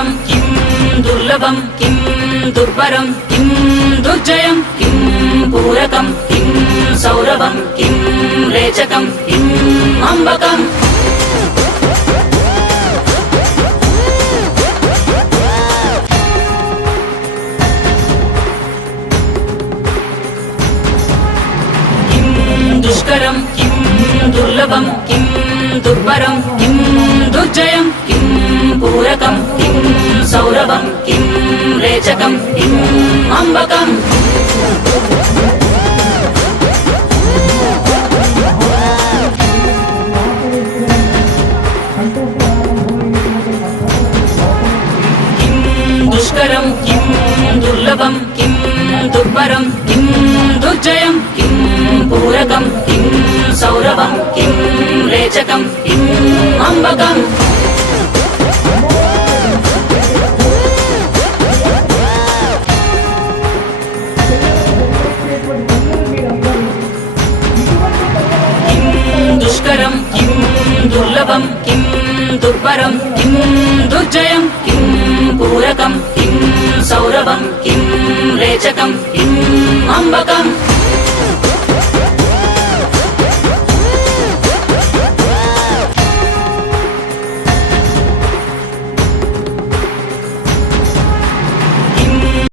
दुष्करं किं दुर्लभं किं दुर्बरं किं दुर्जयं किं पूरकं किं सौरभं किं रेचकं किम् अम्बकम् दुष्करं किं दुर्लभं किं दुर्बरं किं दुर्जयं किं पूरकं किं सौरभं किं रेचकं किम् अम्बकम् किं दुष्करं किं दुर्लभं किं दुर्बरं किं दुर्जयं किं पूरकं किं सौरभं किं रेचकं किम् अम्बकम् किं दुष्करं किं दुर्लभं किं दुर्बरं किं दुर्जयं किं पूरकं किं सौरभं किं रेचकं किम् अम्बकम्